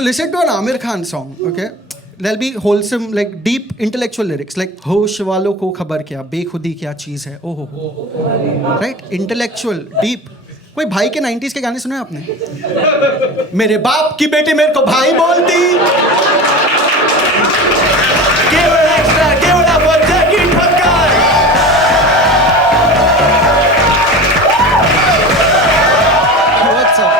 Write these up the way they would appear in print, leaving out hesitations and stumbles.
listen to an Amir Khan song, okay? There'll be wholesome, like deep intellectual lyrics, like होश वालों को खबर क्या, बेखुदी क्या चीज़ है, ओहो, right? Intellectual, deep. कोई भाई के 90s के गाने सुने आपने? मेरे बाप की बेटी मेरे को भाई बोलती. Give it extra, give it up for Jackie Thakkar. What's up?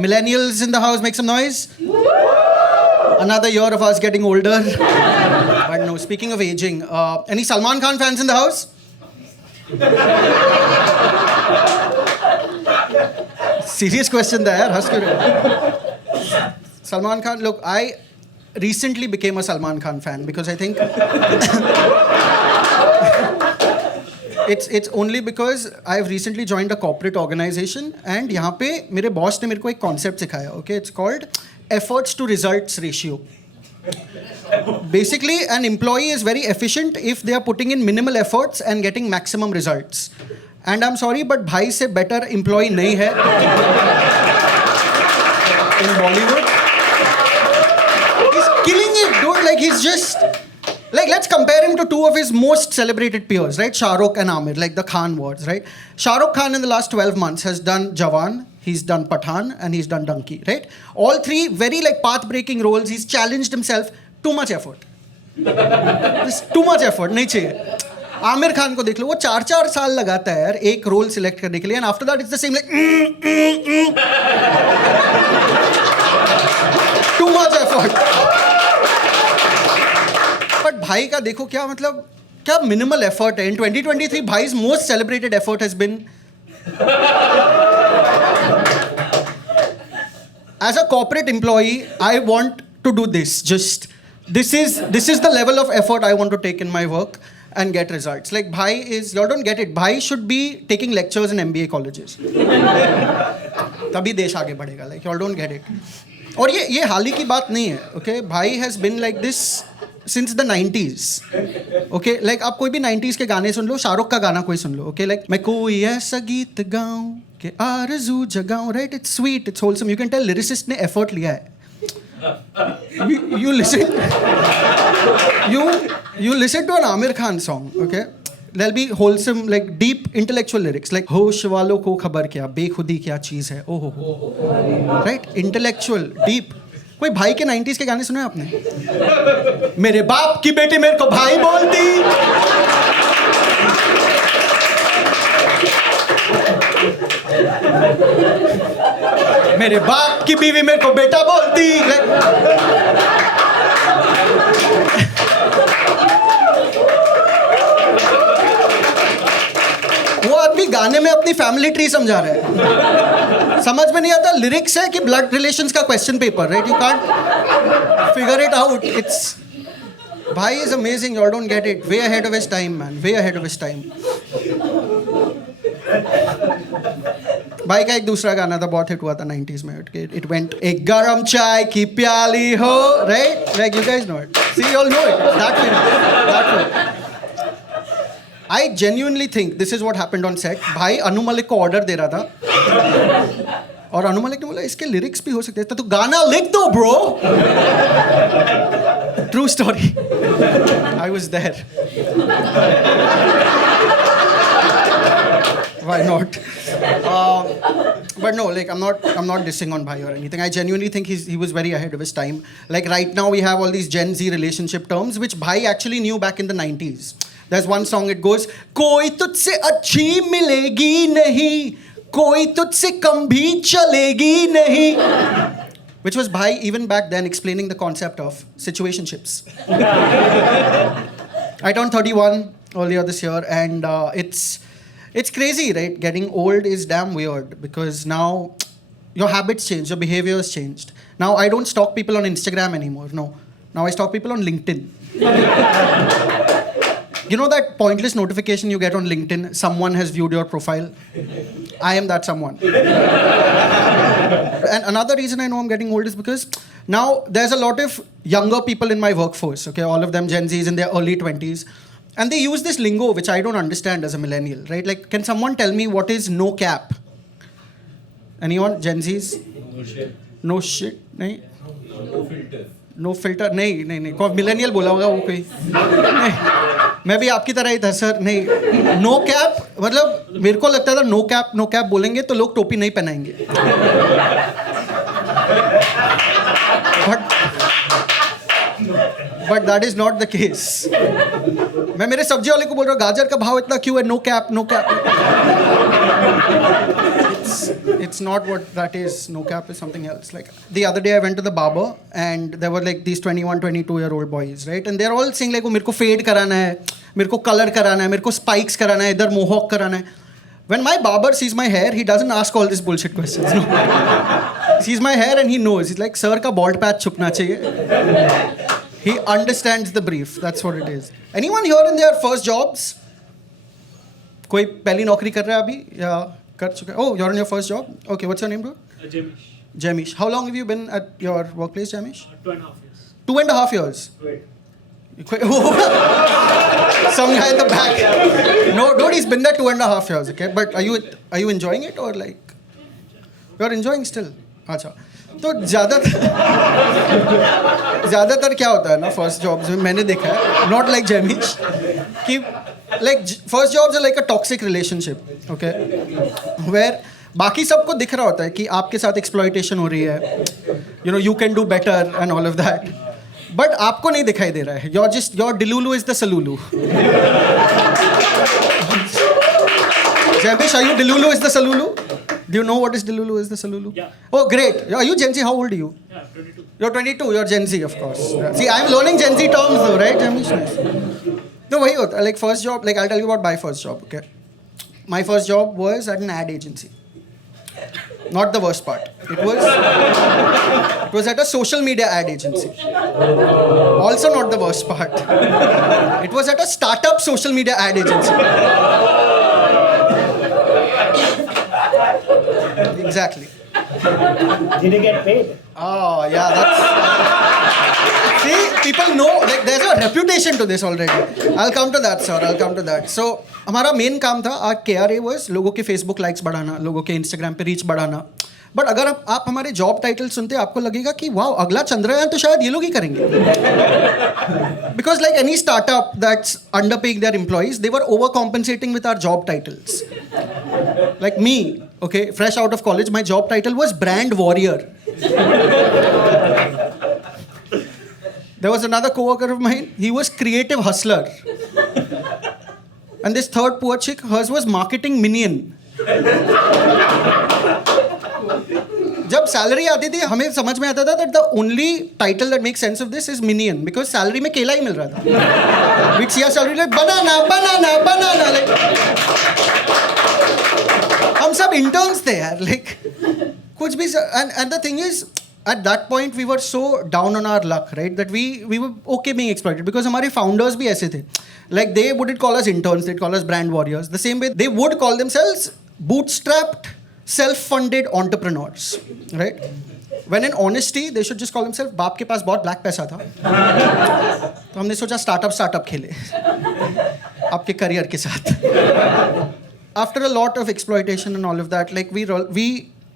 Millennials in the house, make some noise. Another year of us getting older. But no, speaking of aging, any Salman Khan fans in the house? Serious question there, हंस क्यों रहे? Salman Khan, look, I recently became a Salman Khan fan because I think it's only because I've recently joined a corporate organization and यहाँ पे मेरे boss ने मेरे को एक concept सिखाया, okay? It's called efforts to results ratio. Basically, an employee is very efficient if they are putting in minimal efforts and getting maximum results. And I'm sorry, but भाई से better employee नहीं है in Bollywood. He's killing it, dude. Like he's just like, let's compare him to two of his most celebrated peers, right? Shah Rukh and Amir, like the Khan wars, right? Shah Rukh Khan in the last 12 months has done Jawan, he's done Pathan, and he's done Donkey, right? All three very like path-breaking roles. He's challenged himself. Too much effort. Just too much effort. नहीं चाहिए. आमिर खान को देख लो, वो 4 साल लगाता है यार एक रोल सिलेक्ट करने के लिए, and after that it's the same like too much effort. But भाई का देखो क्या मतलब क्या minimal effort है. In 2023 भाई's most celebrated effort has been as a corporate employee, I want to do this. Just this is the level of effort I want to take in my work and get results. Like Bhai is, y'all don't get it. Bhai should be taking lectures in MBA colleges. तभी देश आगे बढ़ेगा. Like y'all don't get it. और ये हाल ही की बात नहीं है. Okay, Bhai has been like this since the 90s. Okay, like आप कोई भी 90s के गाने सुन लो, शाहरुख का गाना कोई सुन लो. Okay, like मैं कोई ऐसा गीत गाऊं कि आरज़ू जगाऊं. Right, it's sweet, it's wholesome. You can tell lyricist ने effort लिया है. You listen to an Amir Khan song, okay? There'll be wholesome, like deep intellectual lyrics, like होश वालों को खबर क्या, बेखुदी क्या चीज़ है, ओहो, right? Intellectual, deep. कोई भाई के 90s के गाने सुने आपने? मेरे बाप की बेटी मेरे को भाई बोलती. मेरे बाप की बीवी मेरे को बेटा बोलती. वो आदमी गाने में अपनी फैमिली ट्री समझा रहा है. समझ में नहीं आता लिरिक्स है कि ब्लड रिलेशंस का question paper, right? You can't figure it out. It's भाई is amazing. You don't get it. Way ahead of his time, man. Way ahead of his time. भाई का एक दूसरा गाना था, बहुत हिट हुआ था 90s में. It went एक गरम चाय की प्याली हो, right? Like you guys know it. See, you all know it. That way. I genuinely think this is what happened on set. भाई अनु मलिक को ऑर्डर दे रहा था और अनु मलिक ने बोला इसके लिरिक्स भी हो सकते हैं तो तू गाना लिख दो bro. True story. I was there. Why not? But no, like I'm not dissing on Bhai or anything. I genuinely think he was very ahead of his time. Like right now we have all these Gen Z relationship terms which Bhai actually knew back in the 90s. There's one song, it goes, कोई तुझसे अच्छी मिलेगी नहीं, कोई तुझसे कम भी चलेगी नहीं. Which was Bhai even back then explaining the concept of situationships. I turned 31 earlier this year and it's crazy, right? Getting old is damn weird because now your habits change, your behavior has changed. Now I don't stalk people on Instagram anymore, no. Now I stalk people on LinkedIn. You know that pointless notification you get on LinkedIn, someone has viewed your profile? I am that someone. And another reason I know I'm getting old is because now there's a lot of younger people in my workforce, okay? All of them Gen Zs in their early 20s. And they use this lingo which I don't understand as a millennial, right? Like, can someone tell me what is no cap? Anyone? Gen Zs? No shit. नहीं. No filter. नहीं. कौन millennial बोला होगा वो कोई? नहीं. मैं भी आपकी तरह ही था सर. नहीं. No cap. मतलब मेरे को लगता था no cap बोलेंगे तो लोग टोपी नहीं पहनाएंगे. But that is not the case. मैं मेरे सब्जी वाले को बोल रहा हूँ गाजर का भाव इतना क्यों है? No cap. It's not what that is. No cap is something else. Like the other day I went to the barber and there were like these 21, 22-year-old boys, right? And they're all saying like, oh, मेरे को fade कराना है, मेरे को color कराना है, मेरे को spikes कराना है, इधर mohawk कराना है. When my barber sees my hair, he doesn't ask all these bullshit questions. No. He sees my hair and he knows. He's like, sir का bald patch छुपना चाहिए. He understands the brief. That's what it is. Anyone here in their first jobs? कोई पहली नौकरी कर रहा है अभी या कर चुका है? Oh, you're in your first job? Okay, what's your name, bro? Jamish. How long have you been at your workplace, Jamish? 2.5 years. 2.5 years? Wait. Some guy in the back. No, dude, he's been there 2.5 years, okay? But are you enjoying it or like... You're enjoying still? अच्छा. तो ज़्यादातर क्या होता है ना first jobs में मैंने देखा है नॉट लाइक जैमिश कि like first jobs are like a toxic relationship okay where बाकी सबको दिख रहा होता है कि आपके साथ एक्सप्लॉयटेशन हो रही है you know you can do better and all of that but आपको नहीं दिखाई दे रहा है your delulu is the solulu जैमिश are you delulu is the solulu Do you know what is Delulu is the Salulu? Yeah. Oh, great. Are you Gen Z? How old are you? Yeah, 22. You're 22. You're Gen Z, of course. Yeah. See, I'm learning Gen Z terms though, right? No, वही होता है. Like first job, like I'll tell you about my first job, okay? My first job was at an ad agency. Not the worst part. It was at a social media ad agency. Also not the worst part. It was at a startup social media ad agency. Exactly. Did you get paid? Oh, yeah, that's... See, people know, like, there's a reputation to this already. I'll come to that, sir. I'll come to that. So, हमारा main काम था, our KRA was लोगों के Facebook likes बढ़ाना, लोगों के Instagram पे reach बढ़ाना. बट अगर आप हमारे जॉब टाइटल सुनते आपको लगेगा कि वाह अगला चंद्रयान तो शायद ये लोग ही करेंगे because like any startup that's underpaying their employees they were overcompensating with our job titles like me okay fresh out of college my job title was brand warrior there was another coworker of mine he was creative hustler and this third poor chick hers was marketing minion जब salary आती थी हमें समझ में आता था that the only title that makes sense of this is minion because salary में केला ही मिल रहा था which yeah salary like banana like हम सब interns थे यार like कुछ भी and the thing is at that point we were so down on our luck right that we were okay being exploited because हमारे founders भी ऐसे थे like they wouldn't call us interns they'd call us brand warriors the same way they would call themselves bootstrapped self-funded entrepreneurs right when in honesty they should just call themselves बाप के पास बहुत black पैसा था तो हमने सोचा startup खेले आपके करियर के साथ after a lot of exploitation and all of that like we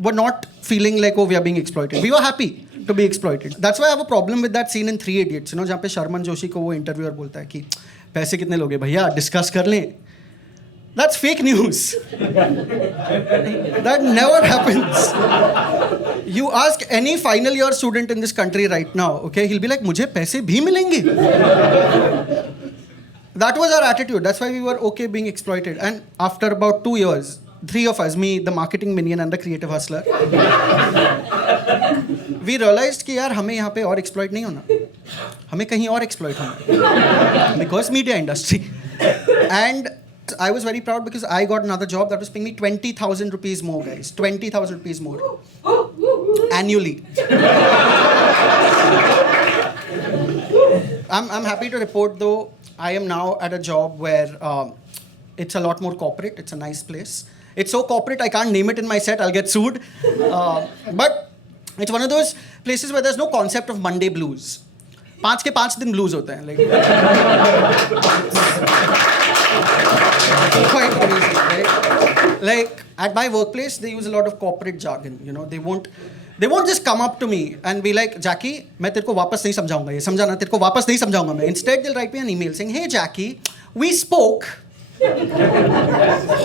were not feeling like oh we are being exploited we were happy to be exploited that's why I have a problem with that scene in 3 Idiots you know जहाँ पे शर्मन जोशी को वो interviewer बोलता है कि पैसे कितने लोगे भैया डिस्कस कर लें That's fake news. That never happens. You ask any final year student in this country right now, okay, he'll be like, मुझे पैसे भी मिलेंगे. That was our attitude. That's why we were okay being exploited. And after about 2 years, 3 of us, me, the marketing minion and the creative hustler, we realized कि यार हमें यहाँ पे और exploit नहीं होना. हमें कहीं और exploit होना. Because media industry. And I was very proud because I got another job that was paying me 20,000 rupees more, guys. 20,000 rupees more. Annually. I'm happy to report though, I am now at a job where it's a lot more corporate. It's a nice place. It's so corporate, I can't name it in my set. I'll get sued. But it's one of those places where there's no concept of Monday blues. 5 के 5 दिन blues होते हैं. Like, quite crazy, right? Like at my workplace, they use a lot of corporate jargon. You know, they won't just come up to me and be like, Jackie, मैं तेरे को वापस नहीं समझाऊंगा ये समझाना तेरे को वापस नहीं समझाऊंगा मैं. Instead, they'll write me an email saying, hey Jackie, we spoke.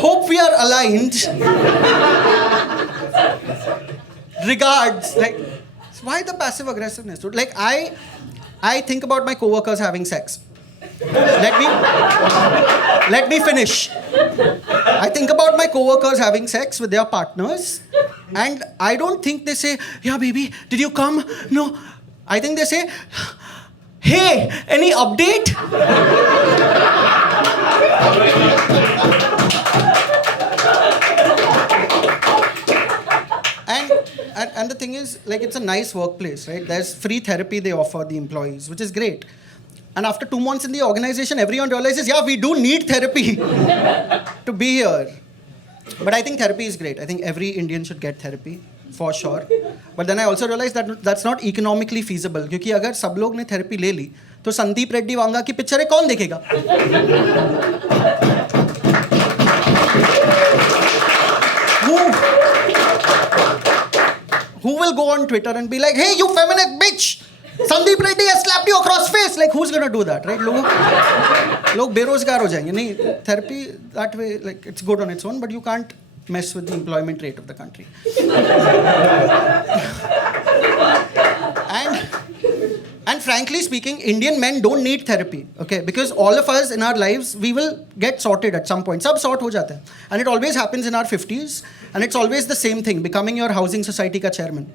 Hope we are aligned. Regards. Like, why the passive aggressiveness, dude? Like I think about my coworkers having sex. Let me finish. I think about my coworkers having sex with their partners, and I don't think they say, yeah baby, did you come? No. I think they say, hey, any update? And the thing is, like, it's a nice workplace, right? There's free therapy they offer the employees, which is great. And after 2 months in the organization, everyone realizes, yeah, we do need therapy to be here. But I think therapy is great. I think every Indian should get therapy, for sure. But then I also realized that that's not economically feasible. Because if सब लोग ने therapy ले ली, तो संदीप रेड्डी वांगा की पिक्चरें कौन देखेगा? Who will go on Twitter and be like, hey, you feminist bitch! Sandeep Reddy has slapped you across face. Like, who's gonna do that, right? लोग बेरोजगार हो जाएंगे. नहीं, therapy that way, like, it's good on its own, but you can't mess with the employment rate of the country. And frankly speaking, Indian men don't need therapy, okay? Because all of us in our lives, we will get sorted at some point. सब sort हो जाते हैं. And it always happens in our 50s. And it's always the same thing, becoming your housing society ka chairman.